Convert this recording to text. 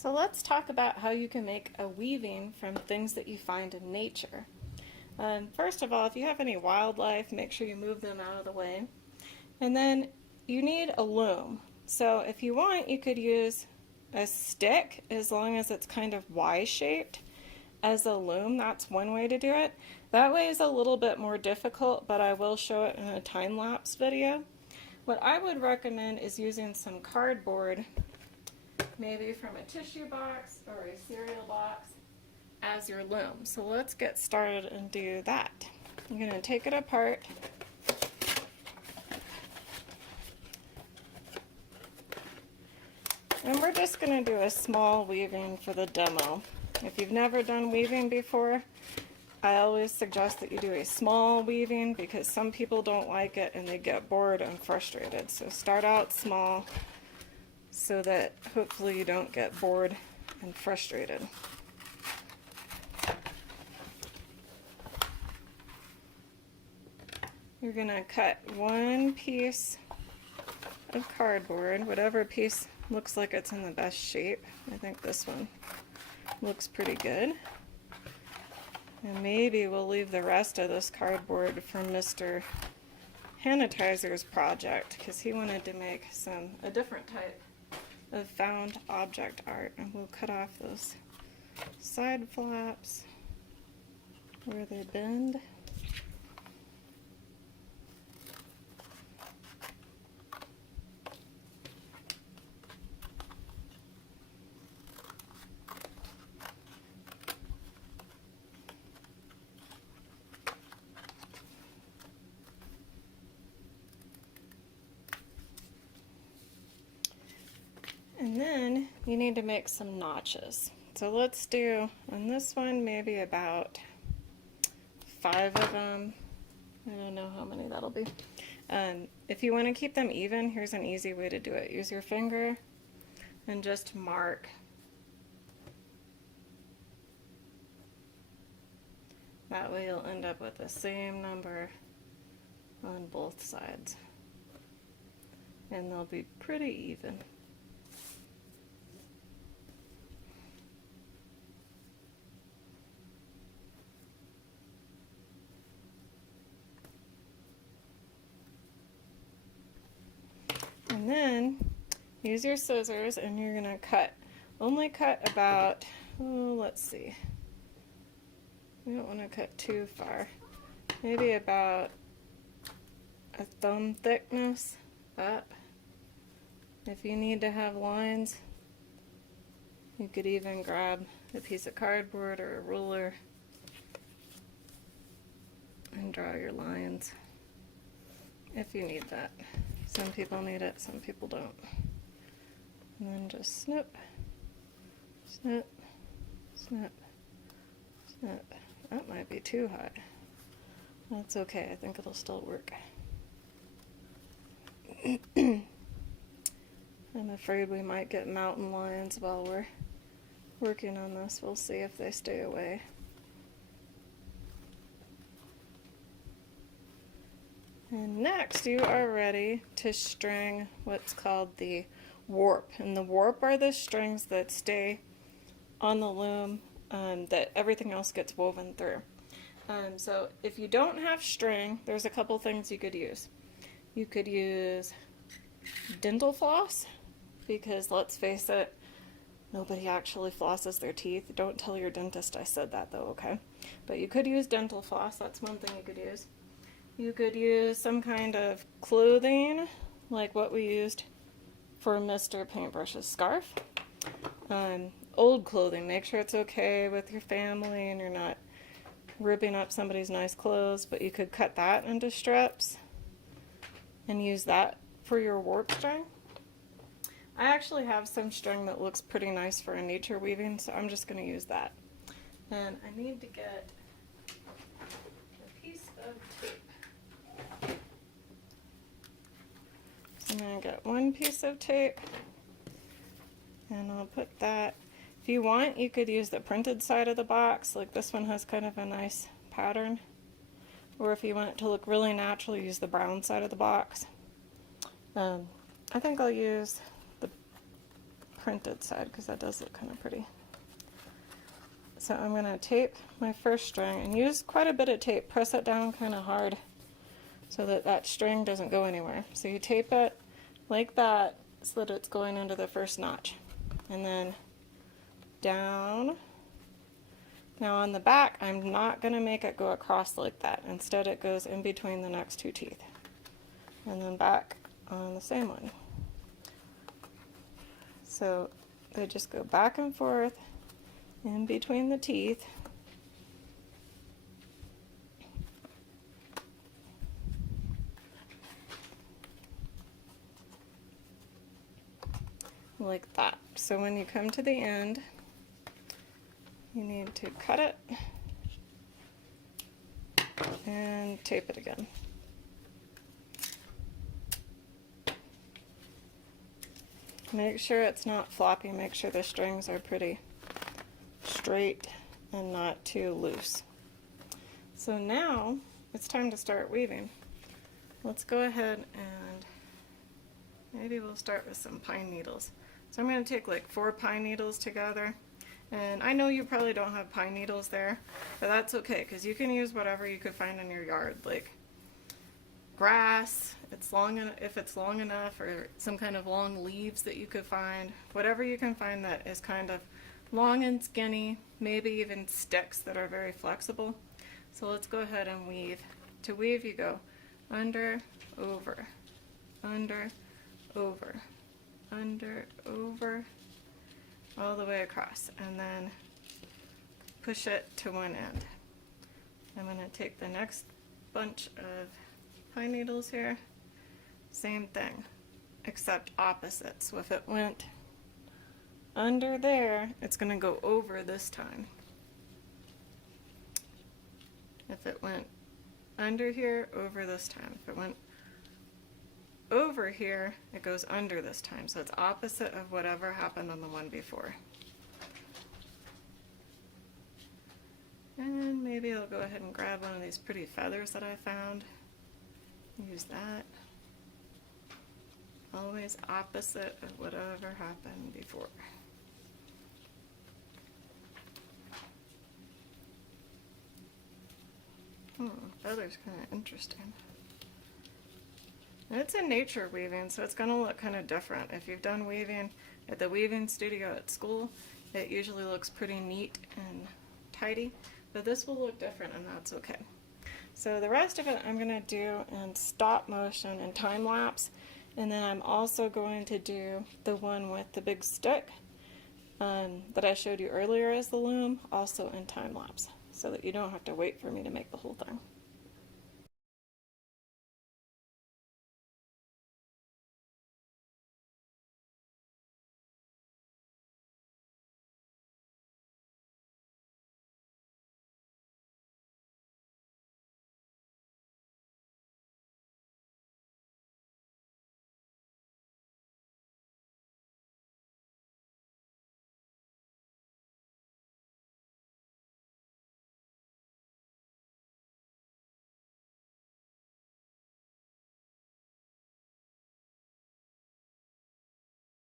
So let's talk about how you can make a weaving from things that you find in nature. First of all, if you have any wildlife, make sure you move them out of the way. And then you need a loom. So if you want, you could use a stick as long as it's kind of Y-shaped as a loom. That's one way to do it. That way is a little bit more difficult, but I will show it in a time-lapse video. What I would recommend is using some cardboard, maybe from a tissue box or a cereal box, as your loom. So let's get started and do that. I'm going to take it apart. And we're just going to do a small weaving for the demo. If you've never done weaving before, I always suggest that you do a small weaving because some people don't like it and they get bored and frustrated. So start out small so that hopefully you don't get bored and frustrated. You're going to cut one piece of cardboard, whatever piece looks like it's in the best shape. I think this one looks pretty good. And maybe we'll leave the rest of this cardboard for Mr. Hanitizer's project because he wanted to make a different type of found object art. And we'll cut off those side flaps where they bend. And then you need to make some notches. So let's do, on this one, maybe about 5 of them. I don't know how many that'll be. If you want to keep them even, here's an easy way to do it. Use your finger and just mark. That way you'll end up with the same number on both sides. And they'll be pretty even. And then use your scissors and you're going to cut. Only cut about, let's see. We don't want to cut too far. Maybe about a thumb thickness up. If you need to have lines, you could even grab a piece of cardboard or a ruler and draw your lines if you need that. Some people need it, some people don't. And then just snip, snip, snip, snip. That might be too high. That's okay, I think it'll still work. I'm afraid we might get mountain lions while we're working on this. We'll see if they stay away. And next you are ready to string what's called the warp. And the warp are the strings that stay on the loom that everything else gets woven through. So if you don't have string, there's a couple things you could use. You could use dental floss because let's face it, nobody actually flosses their teeth. Don't tell your dentist I said that though, okay? But you could use dental floss, that's one thing you could use. You could use some kind of clothing, like what we used for Mr. Paintbrush's scarf. Old clothing, make sure it's okay with your family and you're not ripping up somebody's nice clothes, but you could cut that into strips and use that for your warp string. I actually have some string that looks pretty nice for a nature weaving, so I'm just going to use that. And I need to get a piece of tape. I'm going to get one piece of tape and I'll put that. If you want, you could use the printed side of the box, like this one has kind of a nice pattern. Or if you want it to look really natural, use the brown side of the box. I think I'll use the printed side because that does look kind of pretty. So I'm going to tape my first string and use quite a bit of tape. Press it down kind of hard so that that string doesn't go anywhere. So you tape it like that so that it's going into the first notch. And then down. Now on the back, I'm not going to make it go across like that. Instead it goes in between the next two teeth. And then back on the same one. So they just go back and forth in between the teeth. Like that. So when you come to the end, you need to cut it and tape it again. Make sure it's not floppy. Make sure the strings are pretty straight and not too loose. So now it's time to start weaving. Let's go ahead and maybe we'll start with some pine needles. So I'm going to take like 4 pine needles together. And I know you probably don't have pine needles there, but that's okay because you can use whatever you could find in your yard, like grass, if it's long enough, or some kind of long leaves that you could find. Whatever you can find that is kind of long and skinny, maybe even sticks that are very flexible. So let's go ahead and weave. To weave you go under, over, under, over, under, over, all the way across, and then push it to one end. I'm going to take the next bunch of pine needles here, same thing, except opposite. So if it went under there, it's going to go over this time. If it went under here, over this time. If it went over here, it goes under this time. So it's opposite of whatever happened on the one before. And maybe I'll go ahead and grab one of these pretty feathers that I found. Use that. Always opposite of whatever happened before. Feather's kind of interesting. And it's in nature weaving, so it's going to look kind of different. If you've done weaving at the weaving studio at school, it usually looks pretty neat and tidy, but this will look different, and that's okay. So the rest of it I'm going to do in stop motion and time lapse, and then I'm also going to do the one with the big stick that I showed you earlier as the loom, also in time lapse, so that you don't have to wait for me to make the whole thing.